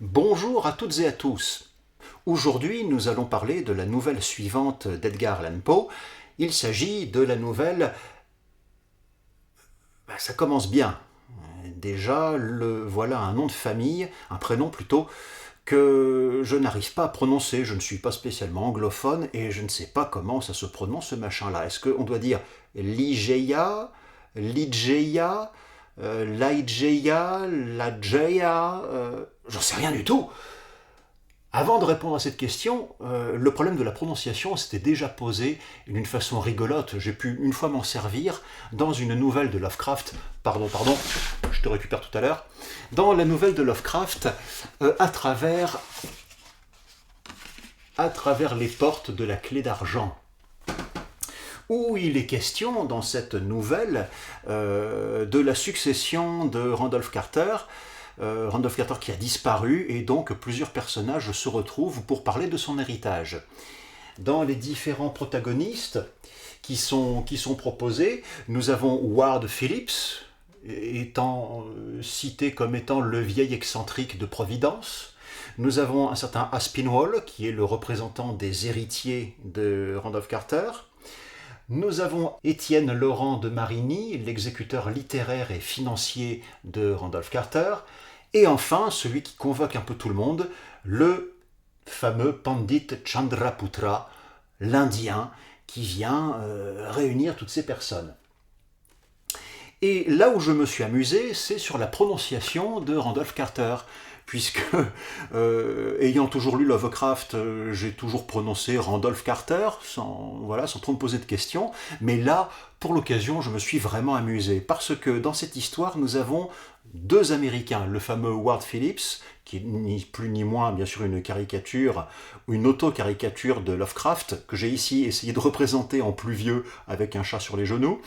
Bonjour à toutes et à tous. Aujourd'hui, nous allons parler de la nouvelle suivante d'Edgar Allan Poe. Il s'agit de la nouvelle... ça commence bien. Déjà, voilà un nom de famille, un prénom plutôt, que je n'arrive pas à prononcer. Je ne suis pas spécialement anglophone et je ne sais pas comment ça se prononce ce machin-là. Est-ce qu'on doit dire Ligeia, Ligeia, Ligeia, Lageia J'en sais rien du tout. Avant de répondre à cette question, le problème de la prononciation s'était déjà posé d'une façon rigolote. J'ai pu une fois m'en servir dans une nouvelle de Lovecraft. Pardon, je te récupère tout à l'heure. Dans la nouvelle de Lovecraft, à travers les portes de la clé d'argent, où il est question dans cette nouvelle de la succession de Randolph Carter. Randolph Carter qui a disparu, et donc plusieurs personnages se retrouvent pour parler de son héritage. Dans les différents protagonistes qui sont proposés, nous avons Ward Phillips, étant cité comme étant le vieil excentrique de Providence. Nous avons un certain Aspinwall, qui est le représentant des héritiers de Randolph Carter. Nous avons Étienne Laurent de Marigny, l'exécuteur littéraire et financier de Randolph Carter. Et enfin, celui qui convoque un peu tout le monde, le fameux Pandit Chandraputra, l'Indien, qui vient réunir toutes ces personnes. Et là où je me suis amusé, c'est sur la prononciation de Randolph Carter, puisque, ayant toujours lu Lovecraft, j'ai toujours prononcé Randolph Carter, sans trop me poser de questions, mais là, pour l'occasion, je me suis vraiment amusé, parce que dans cette histoire, nous avons deux Américains, le fameux Ward Phillips, qui est ni plus ni moins, bien sûr, une caricature, ou une auto-caricature de Lovecraft, que j'ai ici essayé de représenter en plus vieux avec un chat sur les genoux.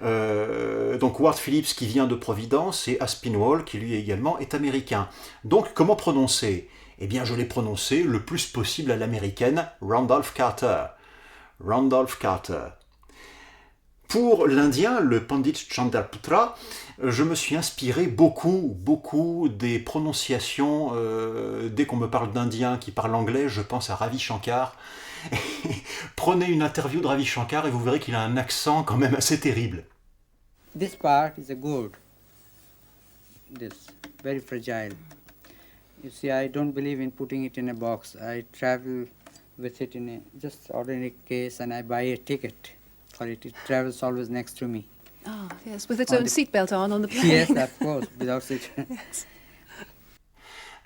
Donc Ward Phillips qui vient de Providence, et Aspinwall qui lui également est américain. Donc comment prononcer ? Eh bien je l'ai prononcé le plus possible à l'américaine, Randolph Carter. Randolph Carter. Pour l'Indien, le Pandit Chandraputra, je me suis inspiré beaucoup des prononciations. Dès qu'on me parle d'Indien qui parle anglais, je pense à Ravi Shankar. Prenez une interview de Ravi Shankar et vous verrez qu'il a un accent quand même assez terrible. This part is a gourd. This, very fragile. You see, I don't believe in putting it in a box. I travel with it in a just ordinary case and I buy a ticket for it. It travels always next to me. Oh, yes, with its own seatbelt on the plane. Yes, of course, without seat. Yes.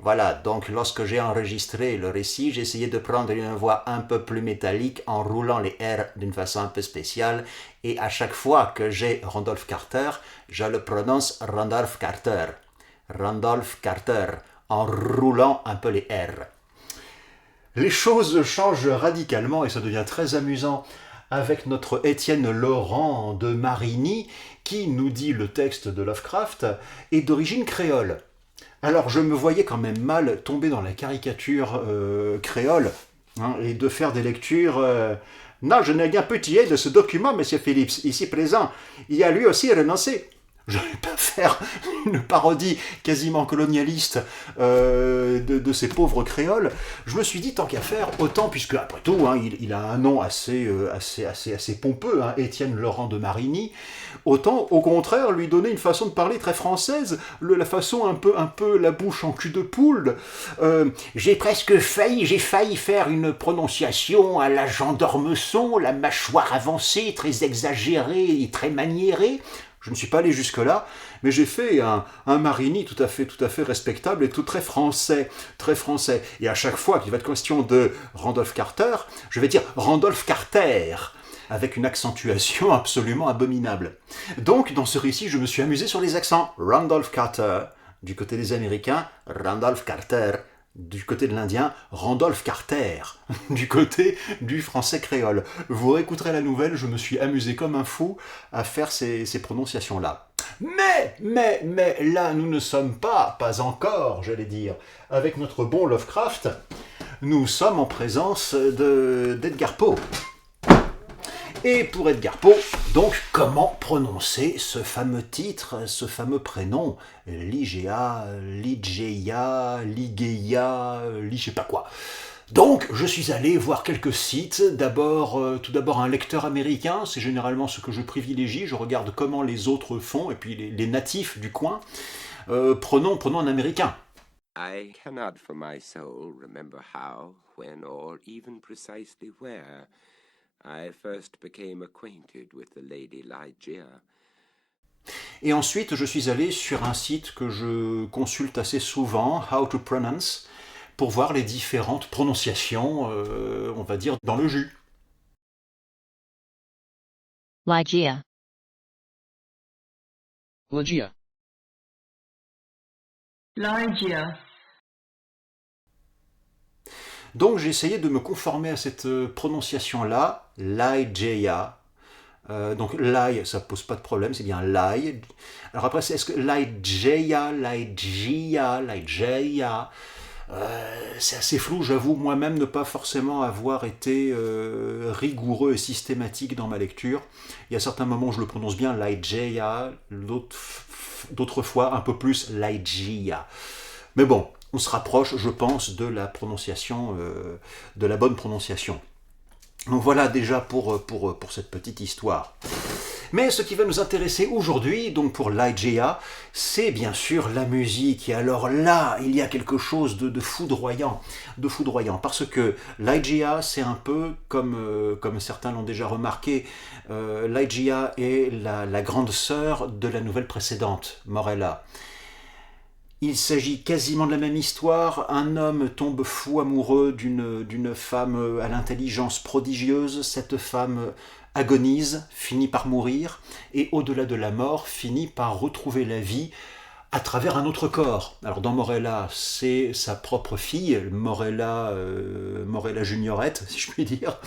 Voilà, donc lorsque j'ai enregistré le récit, j'ai essayé de prendre une voix un peu plus métallique en roulant les R d'une façon un peu spéciale, et à chaque fois que j'ai Randolph Carter, je le prononce Randolph Carter. Randolph Carter, en roulant un peu les R. Les choses changent radicalement et ça devient très amusant avec notre Étienne Laurent de Marigny qui nous dit le texte de Lovecraft est d'origine créole. Alors je me voyais quand même mal tomber dans la caricature créole et de faire des lectures. Non, je n'ai qu'un petit de ce document, Monsieur Phillips, ici présent. Il a lui aussi renoncé. Je ne vais pas faire une parodie quasiment colonialiste de ces pauvres créoles. Je me suis dit, tant qu'à faire, autant, puisque après tout, il a un nom assez pompeux, Étienne Laurent de Marigny, autant, au contraire, lui donner une façon de parler très française, la façon un peu la bouche en cul de poule. J'ai failli faire une prononciation à la Jean d'Ormesson, la mâchoire avancée, très exagérée et très maniérée. Je ne suis pas allé jusque-là, mais j'ai fait un Marigny tout à fait respectable et tout très français. Et à chaque fois qu'il va être question de Randolph Carter, je vais dire Randolph Carter, avec une accentuation absolument abominable. Donc, dans ce récit, je me suis amusé sur les accents. Randolph Carter, du côté des Américains, Randolph Carter, du côté de l'Indien, Randolph Carter, du côté du français créole. Vous réécouterez la nouvelle, je me suis amusé comme un fou à faire ces prononciations-là. Mais, là, nous ne sommes pas encore, j'allais dire, avec notre bon Lovecraft, nous sommes en présence d'Edgar Poe. Et pour Edgar Poe, donc, comment prononcer ce fameux titre, ce fameux prénom, Ligeia, Ligeia, je sais pas quoi. Donc, je suis allé voir quelques sites. Tout d'abord un lecteur américain, c'est généralement ce que je privilégie. Je regarde comment les autres font, et puis les natifs du coin. Prenons un américain. I cannot for my soul remember how, when, or even precisely where I first became acquainted with the Lady Ligeia. Et ensuite, je suis allé sur un site que je consulte assez souvent, How to Pronounce, pour voir les différentes prononciations, on va dire, dans le jus. Ligeia. Ligeia. Ligeia. Donc j'ai essayé de me conformer à cette prononciation-là, Ligeia. Donc Lai, ça pose pas de problème, c'est bien Lai. Alors après, est-ce que Ligeia, Ligeia, Ligeia, c'est assez flou, j'avoue moi-même ne pas forcément avoir été rigoureux et systématique dans ma lecture. Il y a certains moments où je le prononce bien Ligeia, d'autres fois un peu plus Ligeia. Mais bon, on se rapproche, je pense, de la prononciation, de la bonne prononciation. Donc voilà déjà pour cette petite histoire. Mais ce qui va nous intéresser aujourd'hui, donc pour Ligeia, c'est bien sûr la musique. Et alors là, il y a quelque chose de foudroyant, parce que Ligeia, c'est un peu comme certains l'ont déjà remarqué, Ligeia est la grande sœur de la nouvelle précédente, Morella. Il s'agit quasiment de la même histoire. Un homme tombe fou amoureux d'une femme à l'intelligence prodigieuse. Cette femme agonise, finit par mourir, et au-delà de la mort, finit par retrouver la vie à travers un autre corps. Alors dans Morella, c'est sa propre fille, Morella juniorette, si je puis dire.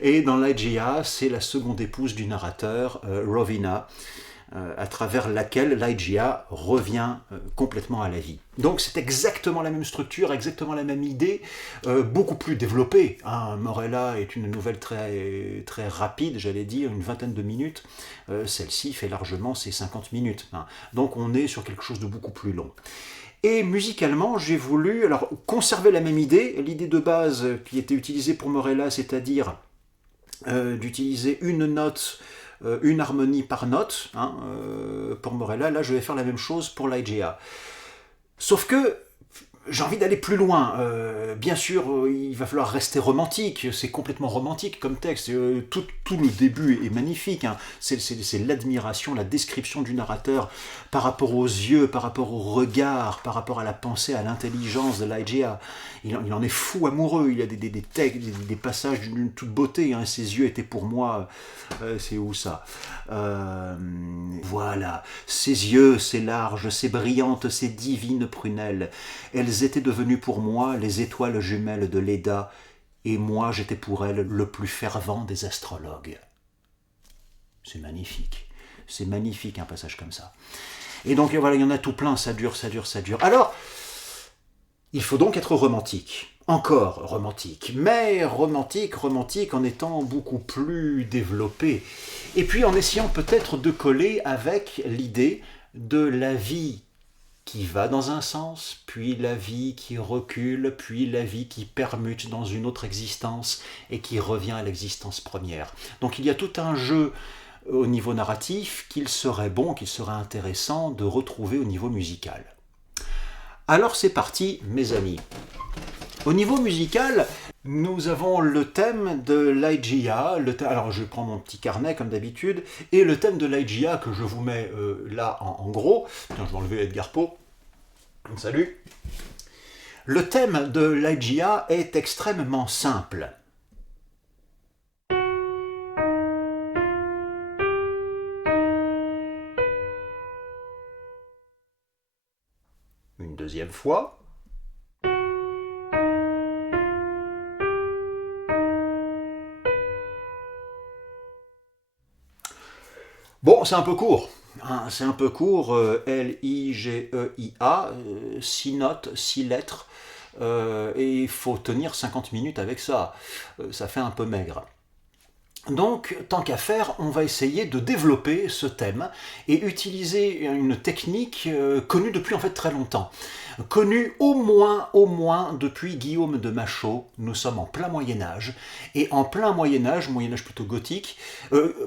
Et dans Ligeia, c'est la seconde épouse du narrateur, Rowena, à travers laquelle Ligeia revient complètement à la vie. Donc c'est exactement la même structure, exactement la même idée, beaucoup plus développée. Hein. Morella est une nouvelle très, très rapide, j'allais dire, une vingtaine de minutes. Celle-ci fait largement ses 50 minutes. Hein. Donc on est sur quelque chose de beaucoup plus long. Et musicalement, j'ai voulu conserver la même idée, l'idée de base qui était utilisée pour Morella, c'est-à-dire d'utiliser une note, une harmonie par note, hein, pour Morella. Là, je vais faire la même chose pour Ligeia. Sauf que j'ai envie d'aller plus loin. Bien sûr, il va falloir rester romantique. C'est complètement romantique comme texte. Tout le début est magnifique. Hein. C'est l'admiration, la description du narrateur par rapport aux yeux, par rapport au regard, par rapport à la pensée, à l'intelligence de Ligeia. Il en est fou amoureux. Il y a des textes, des passages d'une toute beauté. Hein. Ses yeux étaient pour moi... c'est où ça voilà. Ses yeux, ses larges, ses brillantes, ses divines prunelles. Elles étaient devenues pour moi les étoiles jumelles de Léda, et moi j'étais pour elles le plus fervent des astrologues. C'est magnifique. C'est magnifique un passage comme ça. Et donc voilà, il y en a tout plein, ça dure. Alors, il faut donc être romantique. Encore romantique, mais romantique en étant beaucoup plus développé. Et puis en essayant peut-être de coller avec l'idée de la vie qui va dans un sens, puis la vie qui recule, puis la vie qui permute dans une autre existence et qui revient à l'existence première. Donc il y a tout un jeu au niveau narratif qu'il serait intéressant de retrouver au niveau musical. Alors c'est parti, mes amis. Au niveau musical, nous avons le thème de Ligeia. Alors je prends mon petit carnet comme d'habitude, et le thème de Ligeia que je vous mets là en gros. Tiens, je vais enlever Edgar Poe. Salut. Le thème de Ligeia est extrêmement simple. Une deuxième fois. Bon, c'est un peu court. Hein, c'est un peu court. Ligeia, 6 notes, 6 lettres. Et il faut tenir 50 minutes avec ça. Ça fait un peu maigre. Donc, tant qu'à faire, on va essayer de développer ce thème et utiliser une technique connue depuis en fait très longtemps. Connue au moins depuis Guillaume de Machaut. Nous sommes en plein Moyen-Âge. Et en plein Moyen-Âge plutôt gothique,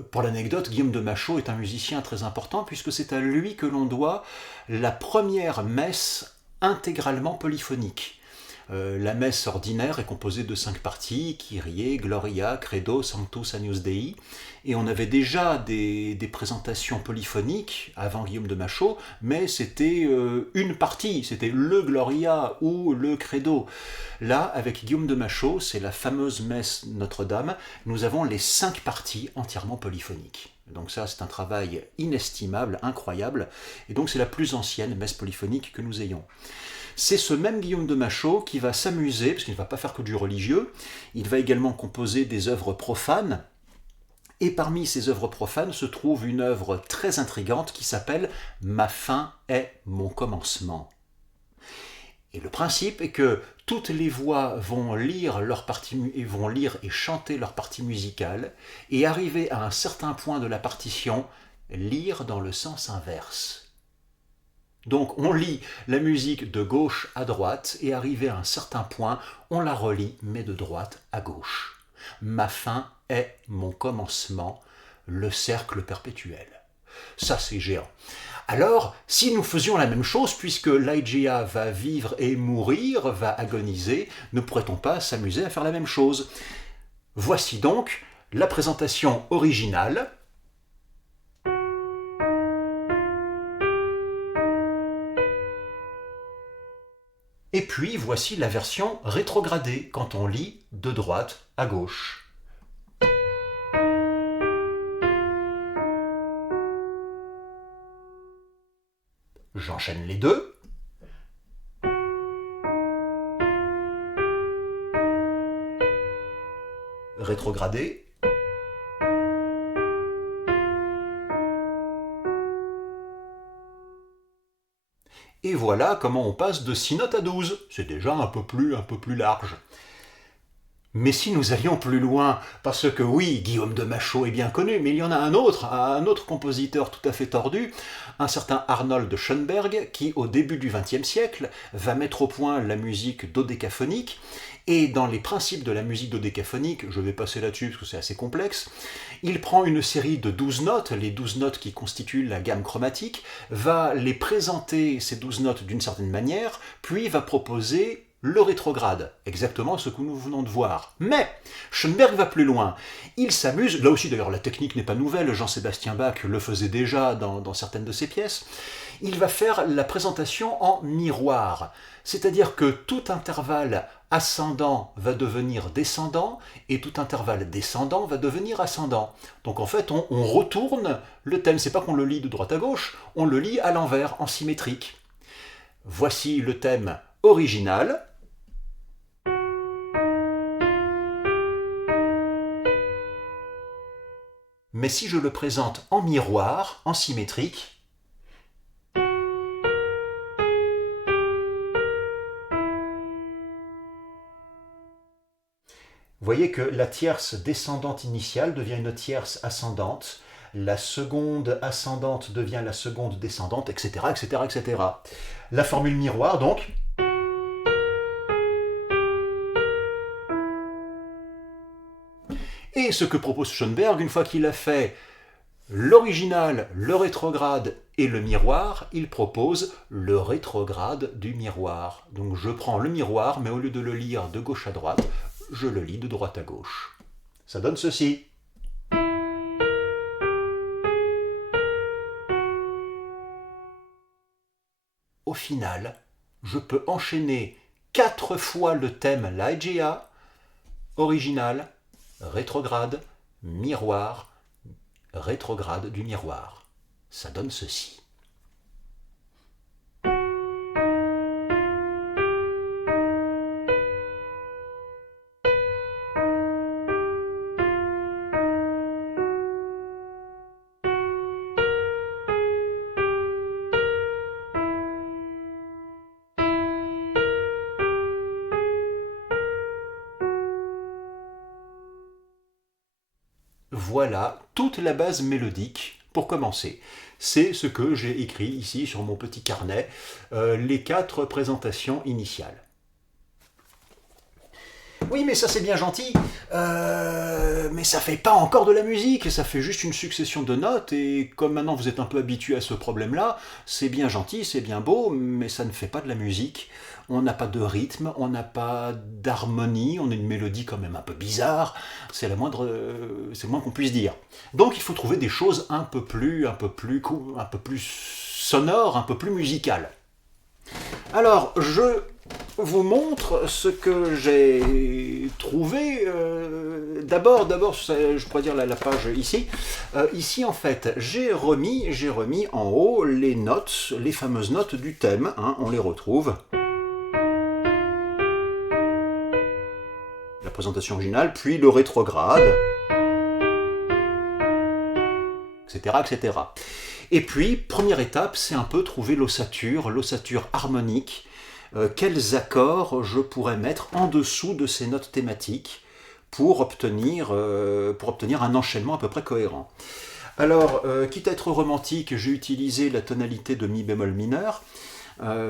pour l'anecdote, Guillaume de Machaut est un musicien très important puisque c'est à lui que l'on doit la première messe intégralement polyphonique. La messe ordinaire est composée de 5 parties, Kyrie, Gloria, Credo, Sanctus, Agnus Dei, et on avait déjà des présentations polyphoniques avant Guillaume de Machaut, mais c'était une partie, c'était le Gloria ou le Credo. Là, avec Guillaume de Machaut, c'est la fameuse messe Notre-Dame, nous avons les 5 parties entièrement polyphoniques. Donc ça, c'est un travail inestimable, incroyable, et donc c'est la plus ancienne messe polyphonique que nous ayons. C'est ce même Guillaume de Machaut qui va s'amuser, parce qu'il ne va pas faire que du religieux, il va également composer des œuvres profanes, et parmi ces œuvres profanes se trouve une œuvre très intrigante qui s'appelle « Ma fin est mon commencement ». Et le principe est que toutes les voix vont lire et chanter leur partie musicale, et arriver à un certain point de la partition, lire dans le sens inverse. Donc on lit la musique de gauche à droite, et arrivé à un certain point, on la relit, mais de droite à gauche. Ma fin est mon commencement, le cercle perpétuel. Ça, c'est géant. Alors, si nous faisions la même chose, puisque Ligeia va vivre et mourir, va agoniser, ne pourrait-on pas s'amuser à faire la même chose? Voici donc la présentation originale. Et puis, voici la version rétrogradée, quand on lit de droite à gauche. J'enchaîne les deux. Rétrogradé. Et voilà comment on passe de 6 notes à 12. C'est déjà un peu plus large. Mais si nous allions plus loin, parce que oui, Guillaume de Machaut est bien connu, mais il y en a un autre compositeur tout à fait tordu, un certain Arnold Schoenberg, qui au début du XXe siècle va mettre au point la musique dodécaphonique, et dans les principes de la musique dodécaphonique, je vais passer là-dessus parce que c'est assez complexe, il prend une série de 12 notes, les 12 notes qui constituent la gamme chromatique, va les présenter, ces 12 notes, d'une certaine manière, puis va proposer le rétrograde, exactement ce que nous venons de voir. Mais Schoenberg va plus loin. Il s'amuse, là aussi d'ailleurs la technique n'est pas nouvelle, Jean-Sébastien Bach le faisait déjà dans certaines de ses pièces, il va faire la présentation en miroir, c'est-à-dire que tout intervalle ascendant va devenir descendant, et tout intervalle descendant va devenir ascendant. Donc en fait, on retourne le thème, c'est pas qu'on le lit de droite à gauche, on le lit à l'envers, en symétrique. Voici le thème original. Mais si je le présente en miroir, en symétrique, vous voyez que la tierce descendante initiale devient une tierce ascendante, la seconde ascendante devient la seconde descendante, etc., etc., etc. La formule miroir, donc, et ce que propose Schoenberg, une fois qu'il a fait l'original, le rétrograde et le miroir, il propose le rétrograde du miroir. Donc je prends le miroir, mais au lieu de le lire de gauche à droite, je le lis de droite à gauche. Ça donne ceci. Au final, je peux enchaîner 4 fois le thème Ligeia, original, rétrograde, miroir, rétrograde du miroir. Ça donne ceci. Voilà toute la base mélodique pour commencer. C'est ce que j'ai écrit ici sur mon petit carnet, les 4 présentations initiales. Oui, mais ça c'est bien gentil, mais ça fait pas encore de la musique, ça fait juste une succession de notes, et comme maintenant vous êtes un peu habitué à ce problème-là, c'est bien gentil, c'est bien beau, mais ça ne fait pas de la musique. On n'a pas de rythme, on n'a pas d'harmonie, on a une mélodie quand même un peu bizarre, c'est le moins qu'on puisse dire. Donc il faut trouver des choses un peu plus sonores, un peu plus musicales. Alors, je vous montre ce que j'ai trouvé. D'abord, je pourrais dire la page ici. Ici, en fait, j'ai remis en haut les notes, les fameuses notes du thème. Hein, on les retrouve. La présentation originale, puis le rétrograde, etc., etc. Et puis, première étape, c'est un peu trouver l'ossature harmonique. Quels accords je pourrais mettre en dessous de ces notes thématiques pour obtenir un enchaînement à peu près cohérent. Alors, quitte à être romantique, j'ai utilisé la tonalité de mi bémol mineur,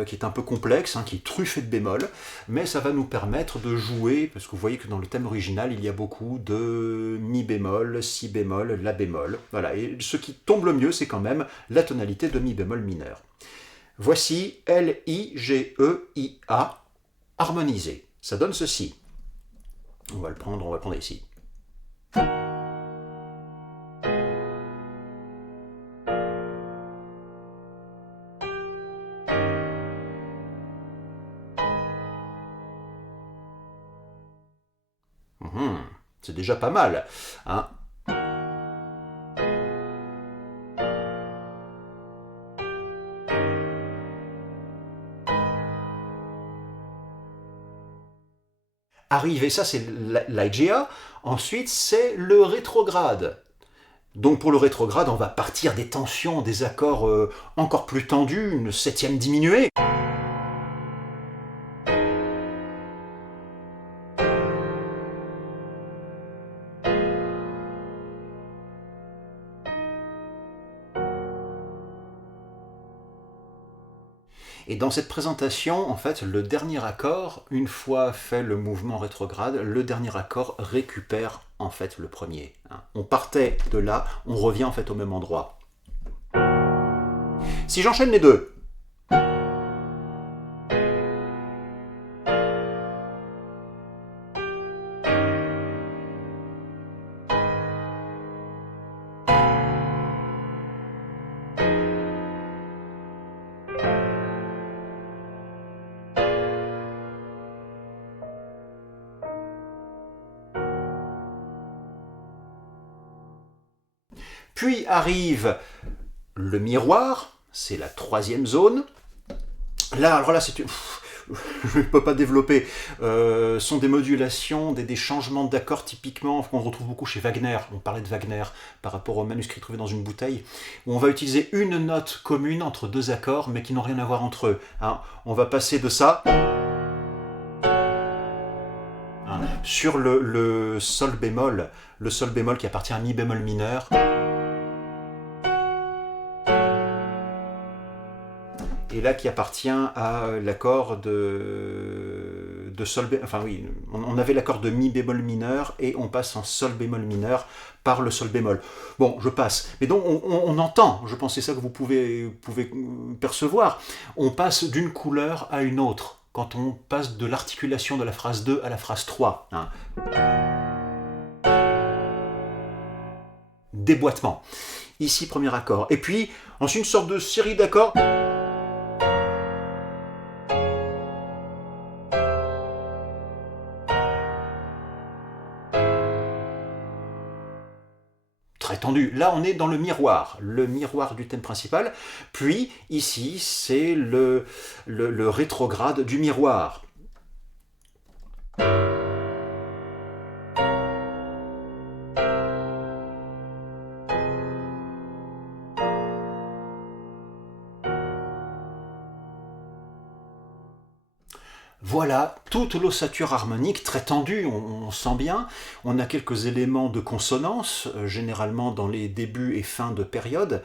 qui est un peu complexe, hein, qui est truffé de bémol, mais ça va nous permettre de jouer, parce que vous voyez que dans le thème original, il y a beaucoup de mi bémol, si bémol, la bémol. Voilà. Et ce qui tombe le mieux, c'est quand même la tonalité de mi bémol mineur. Voici L-I-G-E-I-A harmonisé. Ça donne ceci. On va le prendre ici. C'est déjà pas mal, hein. Arrivé, ça c'est l'IGA, ensuite c'est le rétrograde. Donc pour le rétrograde, on va partir des tensions, des accords encore plus tendus, une septième diminuée. Et dans cette présentation, en fait, le dernier accord, une fois fait le mouvement rétrograde, le dernier accord récupère en fait le premier. On partait de là, on revient en fait au même endroit. Si j'enchaîne les deux, puis arrive le miroir, c'est la troisième zone. Là, alors là, c'est une... je ne peux pas développer. Sont des modulations, des changements d'accords typiquement qu'on retrouve beaucoup chez Wagner. On parlait de Wagner par rapport au manuscrit trouvé dans une bouteille, où on va utiliser une note commune entre deux accords, mais qui n'ont rien à voir entre eux. Hein. On va passer de ça sur le sol bémol qui appartient à mi bémol mineur. Et là qui appartient à l'accord de sol bémol, enfin oui, on avait l'accord de mi bémol mineur et on passe en sol bémol mineur par le sol bémol. Bon, je passe. Mais donc on entend, je pense que c'est ça que vous pouvez percevoir, on passe d'une couleur à une autre quand on passe de l'articulation de la phrase 2 à la phrase 3. Hein. Déboîtement. Ici, premier accord. Et puis, ensuite, une sorte de série d'accords. Très tendu. Là, on est dans le miroir du thème principal. Puis, ici, c'est le rétrograde du miroir. Voilà, toute l'ossature harmonique très tendue, on sent bien. On a quelques éléments de consonance, généralement dans les débuts et fins de période,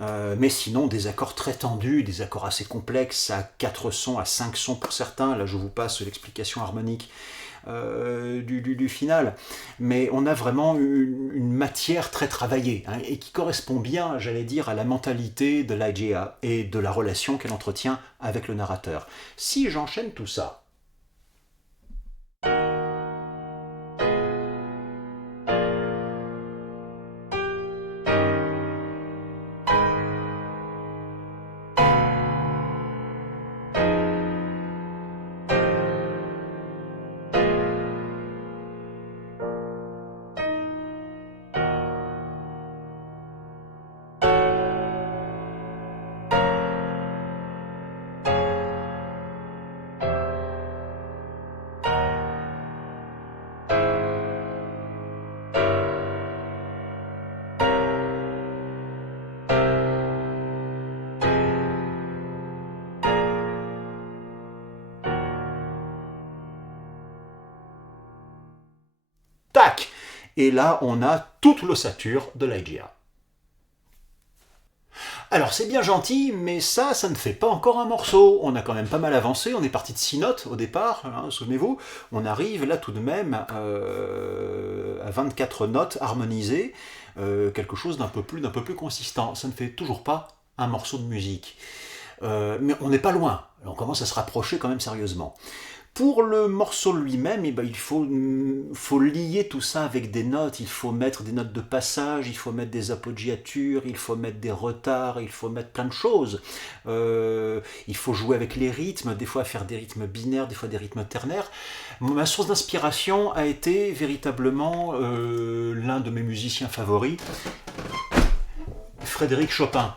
mais sinon des accords très tendus, des accords assez complexes, à 4 sons, à 5 sons pour certains. Là je vous passe l'explication harmonique du final. Mais on a vraiment une matière très travaillée, hein, et qui correspond bien, j'allais dire, à la mentalité de Ligeia et de la relation qu'elle entretient avec le narrateur. Si j'enchaîne tout ça, tac! Et là, on a toute l'ossature de Ligeia. Alors c'est bien gentil, mais ça ne fait pas encore un morceau. On a quand même pas mal avancé, on est parti de 6 notes au départ, hein, souvenez-vous. On arrive là tout de même à 24 notes harmonisées, quelque chose d'un peu plus consistant. Ça ne fait toujours pas un morceau de musique. Mais on n'est pas loin, on commence à se rapprocher quand même sérieusement. Pour le morceau lui-même, il faut lier tout ça avec des notes, il faut mettre des notes de passage, il faut mettre des appoggiatures, il faut mettre des retards, il faut mettre plein de choses. Il faut jouer avec les rythmes, des fois faire des rythmes binaires, des fois des rythmes ternaires. Ma source d'inspiration a été véritablement l'un de mes musiciens favoris, Frédéric Chopin,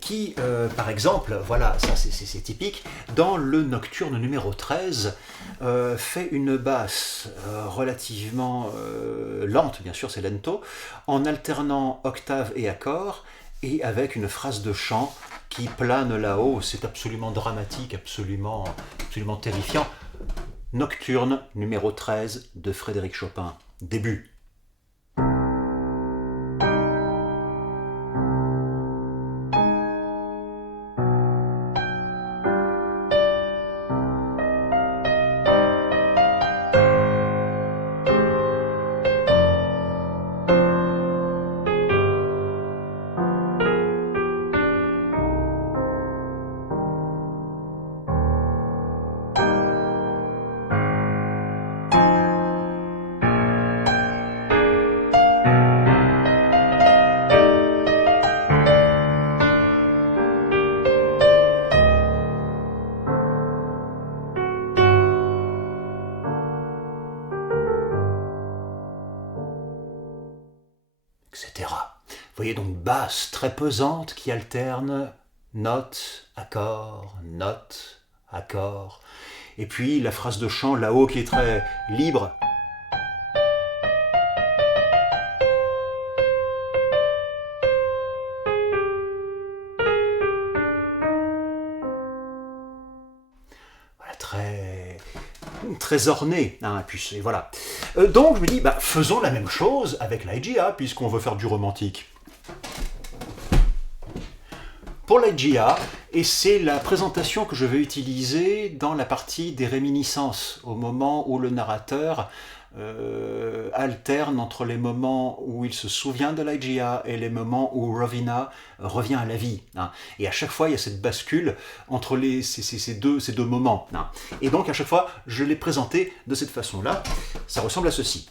qui, par exemple, voilà, ça c'est typique, dans le Nocturne numéro 13, fait une basse relativement lente, bien sûr c'est lento, en alternant octave et accord, et avec une phrase de chant qui plane là-haut. C'est absolument dramatique, absolument terrifiant. Nocturne numéro 13 de Frédéric Chopin, début. Etc. Vous voyez donc basse très pesante qui alterne note, accord, et puis la phrase de chant là-haut qui est très libre. Voilà, très orné, hein, et voilà. Donc je me dis, faisons la même chose avec Ligeia, puisqu'on veut faire du romantique. Pour Ligeia, et c'est la présentation que je vais utiliser dans la partie des réminiscences, au moment où le narrateur alterne entre les moments où il se souvient de Ligeia et les moments où Rowena revient à la vie, hein. Et à chaque fois, il y a cette bascule entre ces deux moments, hein. Et donc, à chaque fois, je l'ai présenté de cette façon-là. Ça ressemble à ceci.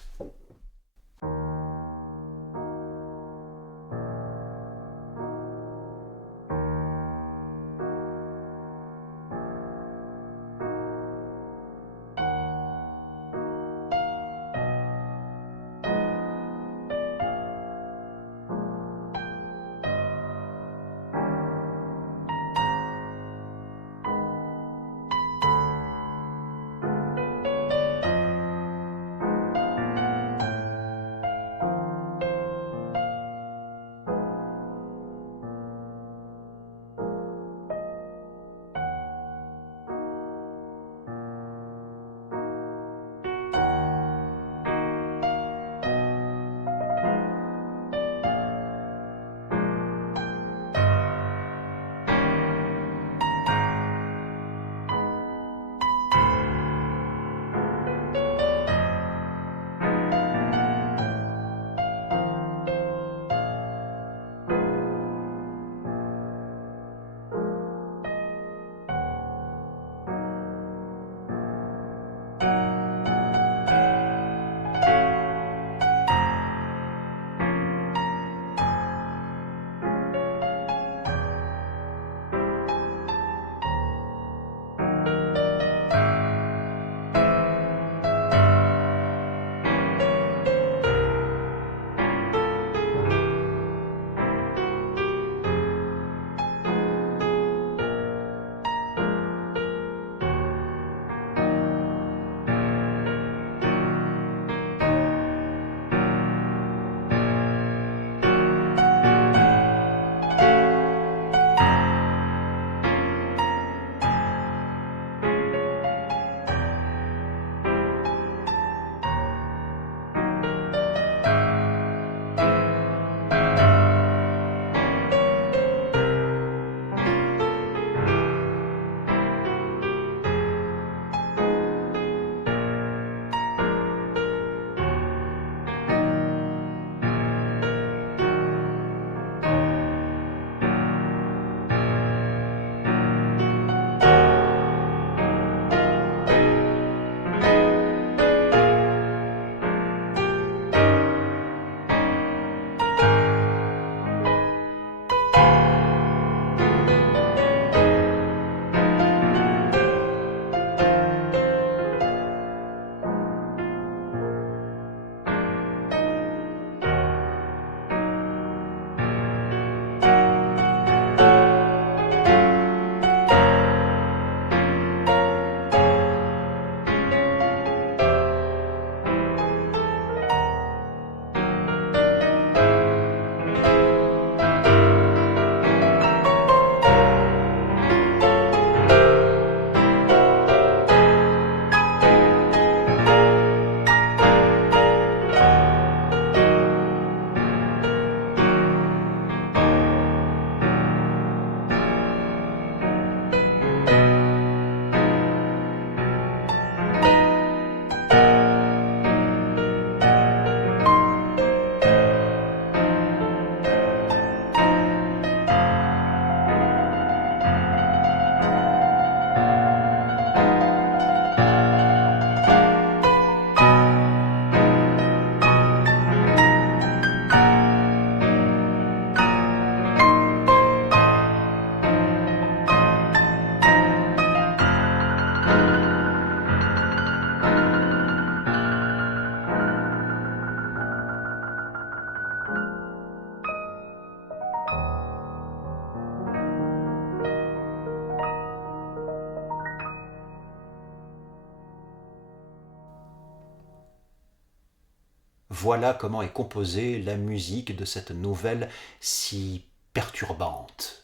voilà comment est composée la musique de cette nouvelle si perturbante.